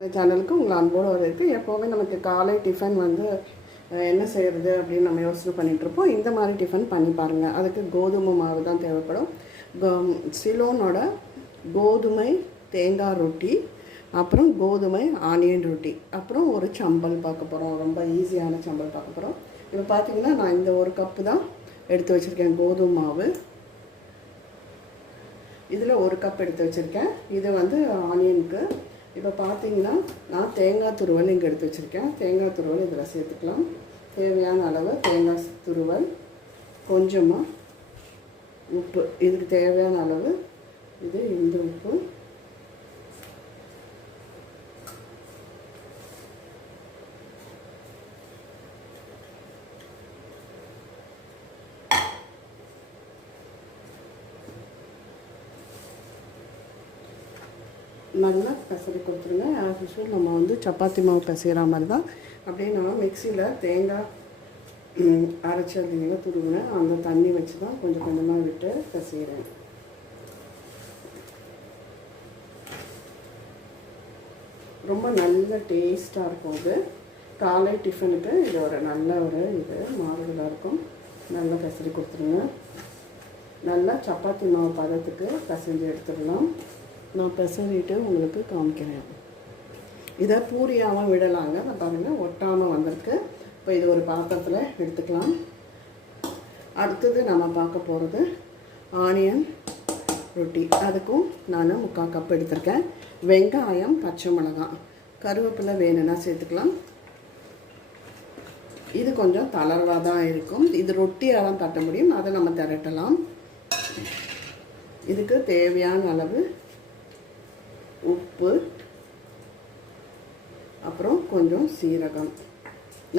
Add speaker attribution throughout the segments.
Speaker 1: இந்த சேனலுக்கு உங்களை அன்போடு வரவேற்கு. எப்போவுமே நமக்கு காலை டிஃபன் வந்து என்ன செய்கிறது அப்படின்னு நம்ம யோசனை பண்ணிகிட்ருப்போம் இந்த மாதிரி டிஃபன் பண்ணி பாருங்கள் அதுக்கு கோதுமை மாவு தான் தேவைப்படும். சிலோனோட கோதுமை தேங்காய் ரொட்டி அப்புறம் கோதுமை ஆனியன் ரொட்டி அப்புறம் ஒரு சம்பல் பார்க்க போகிறோம் ரொம்ப ஈஸியான சம்பல் பார்க்க போகிறோம் இப்போ பார்த்தீங்கன்னா நான் இந்த ஒரு கப்பு தான் எடுத்து வச்சுருக்கேன் கோதுமை மாவு. இதில் ஒரு கப் எடுத்து வச்சுருக்கேன். இது வந்து ஆனியனுக்கு இப்போ பார்த்தீங்கன்னா நான் தேங்காய் துருவல் இங்கே எடுத்து வச்சுருக்கேன். தேங்காய் துருவல் இதில் சேர்த்துக்கலாம். தேவையான அளவு தேங்காய் துருவல் கொஞ்சமாக உப்பு. இதுக்கு தேவையான அளவு இது இந்த உப்பு நல்லா பிசறி கொடுத்துருங்க. ஆஸ் யூஸ்வல் நம்ம வந்து சப்பாத்தி மாவு பிசைகிற மாதிரி தான். அப்படியே நான் மிக்சியில் தேங்காய் அரைச்சி அரைச்சதுல துருவினேன் அந்த தண்ணி வச்சு தான் கொஞ்சம் கொஞ்சமாக விட்டு பிசைகிறேன் ரொம்ப நல்ல டேஸ்ட்டாக இருக்கும் இது காலை டிஃபனுக்கு இது ஒரு நல்ல ஒரு இது மாறுதலாக இருக்கும். நல்லா பிசறி கொடுத்துருங்க. நல்லா சப்பாத்தி மாவு பதத்துக்கு பிசைஞ்சு எடுத்துடலாம். நான் பிசறிட்டு உங்களுக்கு காமிக்கிறேன். இதை பூரியாகவும் விடலாங்க. நான் பாருங்கள் ஒட்டாமல் வந்திருக்கு. இப்போ இது ஒரு பாத்திரத்தில் எடுத்துக்கலாம். அடுத்தது நம்ம பார்க்க போகிறது ஆனியன் ரொட்டி. அதுக்கும் நான் முக்கால் கப் எடுத்திருக்கேன். வெங்காயம் பச்சை மிளகாய். கருவேப்பிலை வேணும்னா சேர்த்துக்கலாம். இது கொஞ்சம் தளர்வாக தான் இருக்கும். இது ரொட்டியாக தான் தட்ட முடியும். அதை நம்ம திரட்டலாம். இதுக்கு தேவையான அளவு உப்பு அப்புறம் கொஞ்சம் சீரகம்.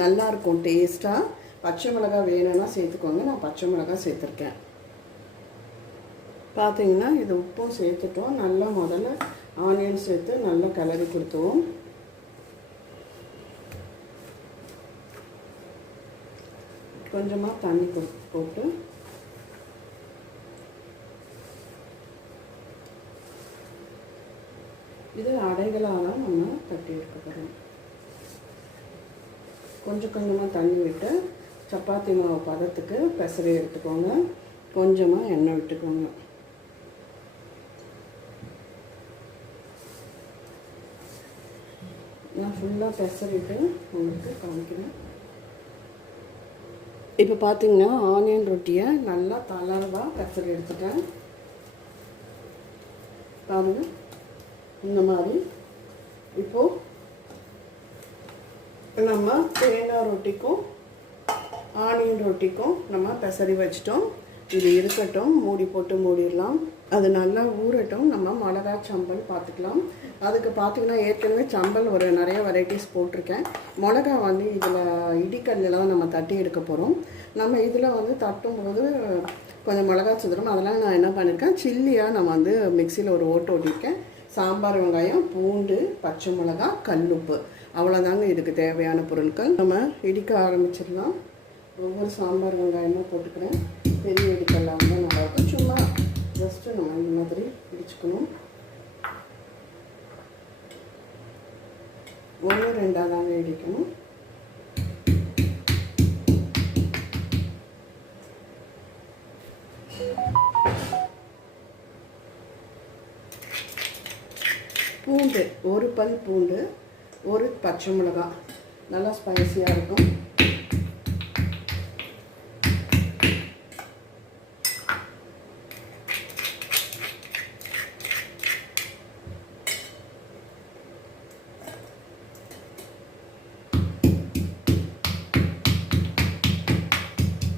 Speaker 1: நல்லாயிருக்கும் டேஸ்ட்டாக பச்சை மிளகாய் வேணும்னா சேர்த்துக்கோங்க நான் பச்சை மிளகாய் சேர்த்துருக்கேன். பார்த்தீங்கன்னா இது உப்பும் சேர்த்துட்டோம். நல்லா முதல்ல ஆனியன் சேர்த்து நல்லா கலரி கொடுத்துவோம் கொஞ்சமாக தண்ணி போட்டு இது அடைகளாக நம்ம தட்டி எடுக்க போகிறோம் கொஞ்சம் கொஞ்சமாக தண்ணி விட்டு சப்பாத்தி மாவு பதத்துக்கு பெசரி எடுத்துக்கோங்க. கொஞ்சமாக எண்ணெய் விட்டுக்கோங்க. நான் ஃபுல்லாக பெசரிட்டு உங்களுக்கு காமிக்கிறேன். இப்போ பார்த்தீங்கன்னா ஆனியன் ரொட்டியை நல்லா தளர்வாக பெசரி எடுத்துட்டேன். பாருங்கள் இந்த மாதிரி. இப்போது நம்ம தேங்காய் ரொட்டிக்கும் ஆனியன் ரொட்டிக்கும் நம்ம பெசரி வச்சிட்டோம். இது இருக்கட்டும் மூடி போட்டு மூடிடலாம். அது நல்லா ஊறட்டும். நம்ம மிளகா சம்பல் பார்த்துக்கலாம். அதுக்கு பார்த்தீங்கன்னா ஏற்கனவே சம்பல் ஒரு நிறைய வெரைட்டிஸ் போட்டிருக்கேன். மிளகா வந்து இதில் இடிக்கல்லில் தான் நம்ம தட்டி எடுக்க போகிறோம் நம்ம இதில் வந்து தட்டும்போது கொஞ்சம் மிளகா சுதரம். அதெல்லாம் நான் என்ன பண்ணியிருக்கேன் சில்லியாக நம்ம வந்து மிக்சியில் ஒரு ஓட்டு ஓட்டியிருக்கேன் சாம்பார் வெங்காயம் பூண்டு பச்சை மிளகா கல்லுப்பு. அவ்வளோதாங்க இதுக்கு தேவையான பொருட்கள். நம்ம இடிக்க ஆரம்பிச்சிடலாம். ஒவ்வொரு சாம்பார் வெங்காயமும் போட்டுக்கிறேன். பெரிய இடிக்கெல்லாம் வந்து நல்லாயிருக்கும் சும்மா ஜஸ்ட்டு நம்ம இந்த மாதிரி இடிச்சுக்கணும். ஒன்று ரெண்டாக தாங்க இடிக்கணும். பூண்டு ஒரு பல் பூண்டு ஒரு பச்சை மிளகாய் நல்லா ஸ்பைசியாக இருக்கும்.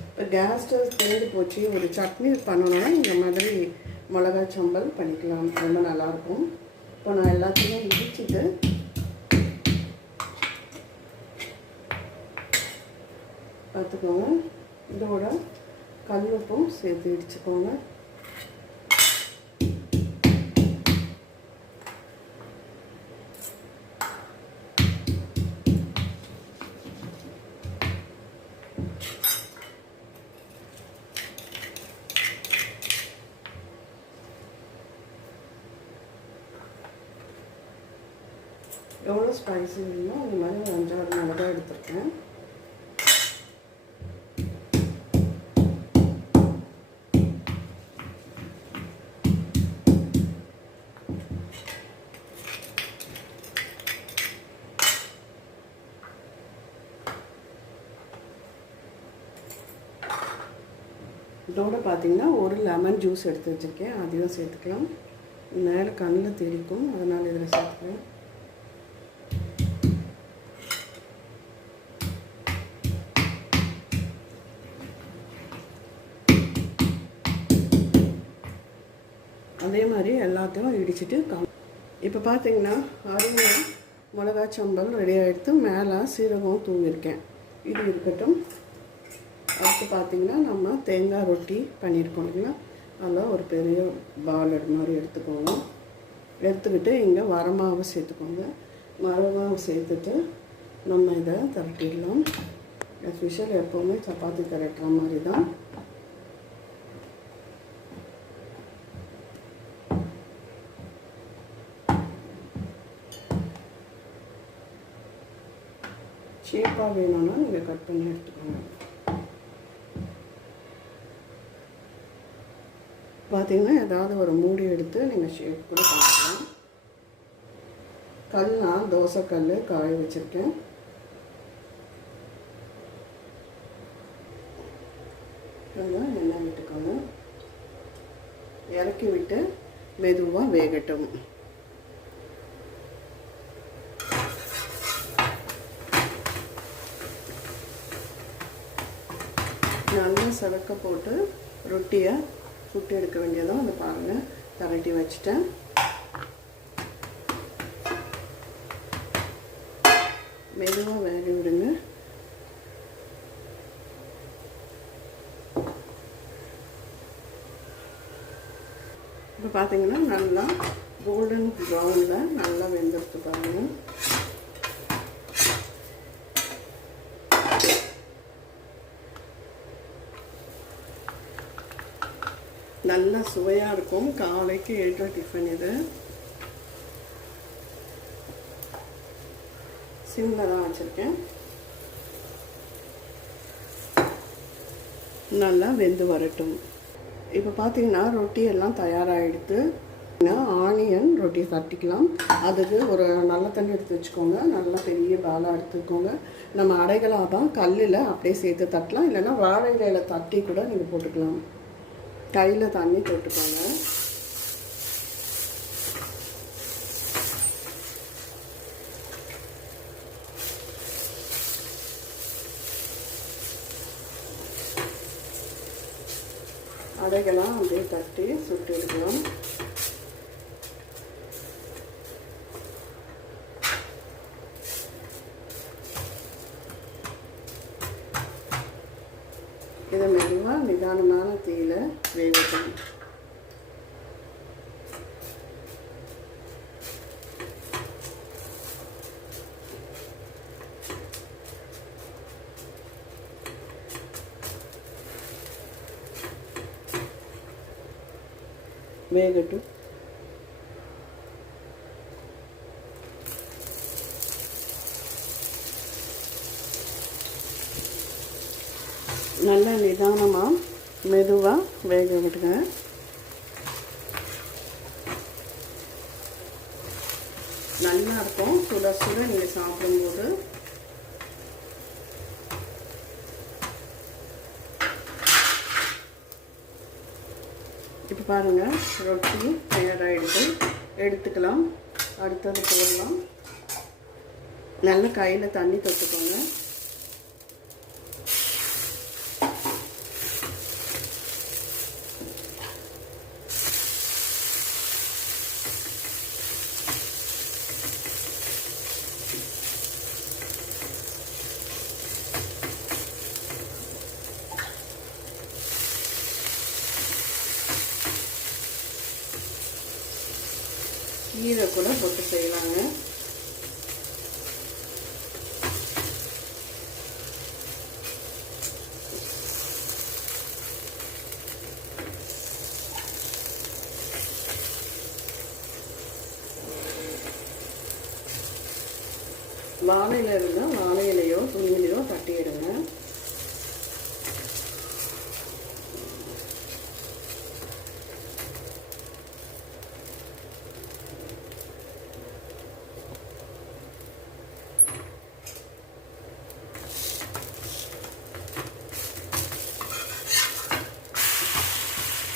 Speaker 1: இப்போ கேஸ் ஸ்டவ் தேடி போச்சு. ஒரு சட்னி பண்ணணும்னா இந்த மாதிரி மிளகாய் சம்பல் பண்ணிக்கலாம். ரொம்ப நல்லாயிருக்கும் இப்போ நான் எல்லாத்தையும் இடிச்சிட்டு பார்த்துக்கோங்க. இதோட கல்லுப்பும் சேர்த்து இடிச்சுக்கோங்க. எவ்வளோ ஸ்பைசி வேணுமோ அந்த மாதிரி ஒரு அஞ்சாறு மிளகா எடுத்திருக்கேன். இதோடு பார்த்தீங்கன்னா ஒரு லெமன் ஜூஸ் எடுத்து வச்சுருக்கேன். அதையும் சேர்த்துக்கலாம். மேலே கண்ணில் தெளிக்கும் அதனால் இதில் சேர்த்துக்கிறேன். எல்லாத்தையும் இடிச்சிட்டு கம் இப்போ பார்த்தீங்கன்னா அருமையாக மிளகா சம்பல் ரெடி ஆகிடுத்து மேலே சீரகம் தூவிருக்கேன் இது இருக்கட்டும். அடுத்து பார்த்தீங்கன்னா நம்ம தேங்காய் ரொட்டி பண்ணியிருக்கோம் இல்லைங்களா? அதில் ஒரு பெரிய பால் மாதிரி எடுத்துக்கோங்க. எடுத்துக்கிட்டு இங்கே வரமாவை சேர்த்துக்கோங்க. மரமாவை சேர்த்துட்டு நம்ம இதை திரட்டிடலாம். ஸ்பெஷல் எப்போவுமே சப்பாத்தி திரட்டுற மாதிரி தான். ஷேப்பாக வேணும்னா நீங்கள் கட் பண்ணி எடுத்துக்கோங்க. பார்த்தீங்கன்னா ஏதாவது ஒரு மூடி எடுத்து நீங்கள் ஷேப் கூட பண்ணிக்கலாம் கல் நான் தோசை கல் காய வச்சுருக்கேன். எண்ணெய் விட்டுக்கோங்க. இறக்கி விட்டு மெதுவாக வேகட்டும். நல்லா சலக்க போட்டு ரொட்டியை சுட்டு எடுக்க வேண்டியதும் அதை பாருங்கள் தரட்டி வச்சுட்டேன். மெதுவாக வேக விடுங்க. இப்போ பார்த்தீங்கன்னா நல்லா கோல்டன் ப்ரௌனில் நல்லா வெந்துடுத்து பாருங்கள் நல்லா சுவையாக இருக்கும். காலைக்கு ஏற்ற டிஃபன் இது. சிம்மில் தான் வச்சுருக்கேன். நல்லா வெந்து வரட்டும். இப்போ பார்த்தீங்கன்னா ரொட்டி எல்லாம் தயாராகிடுது ஆனியன் ரொட்டியை தட்டிக்கலாம். அதுக்கு ஒரு நல்ல தண்ணி எடுத்து வச்சுக்கோங்க. நல்லா பெரிய பாலாக எடுத்துக்கோங்க. நம்ம அடைகளாக தான் கல்லில் அப்படியே சேர்த்து தட்டலாம். இல்லைன்னா வாழை இலையில் தட்டி கூட நீங்கள் போட்டுக்கலாம். கையில் தண்ணி தொட்டுக்கோங்க இதை மெதுவாக நிதானமான தீயில வேகட்டும் வேகட்டும் நல்லா நிதானமாக மெதுவாக வேக விடுங்க. நல்லா இருக்கும். சுட சுட நீங்கள் சாப்பிடும்போது. இப்போ பாருங்கள் ரொட்டி தயாராகிடுது எடுத்துக்கலாம். அடுத்தது போடலாம். நல்ல கையில் தண்ணி தொட்டுக்கோங்க. கீரை கூட போட்டு செய்யலாங்க வாழையில இருந்தால் வாழை இலையோ துணியிலையோ தட்டிடுங்க.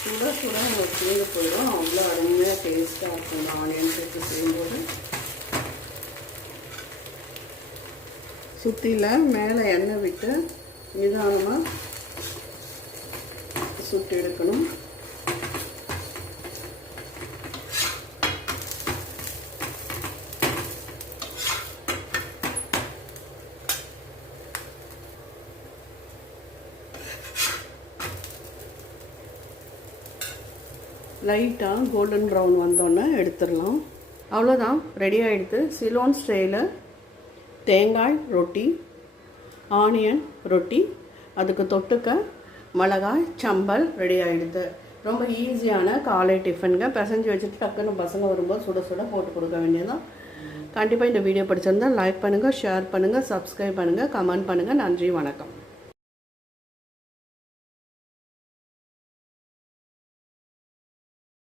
Speaker 1: சுட சுட நம்ம போயிடும். அவ்வளோ அருமையாக டேஸ்ட்டாக இருக்கும். இந்த ஆனியன் சேர்த்து செய்யும்போது. சுற்றியில் மேலே எண்ணெய் விட்டு நிதானமாக சுட்டு எடுக்கணும். லைட்டாக கோல்டன் ப்ரௌன் வந்தோடனே எடுத்துடலாம். அவ்வளோதான் ரெடி ஆகிடுது சிலோன் ஸ்டைலில் தேங்காய் ரொட்டி ஆனியன் ரொட்டி அதுக்கு தொட்டுக்க மிளகாய் சம்பல் ரெடி ஆகிடுது ரொம்ப ஈஸியான காலை டிஃபனுங்க பிசைஞ்சு வச்சுட்டு டக்குன்னு பசங்க வரும்போது சுட சுட போட்டு கொடுக்க வேண்டியதான் கண்டிப்பாக இந்த வீடியோ பிடிச்சிருந்தால் லைக் பண்ணுங்கள் ஷேர் பண்ணுங்கள் சப்ஸ்கிரைப் பண்ணுங்கள் கமெண்ட் பண்ணுங்கள் நன்றி வணக்கம்.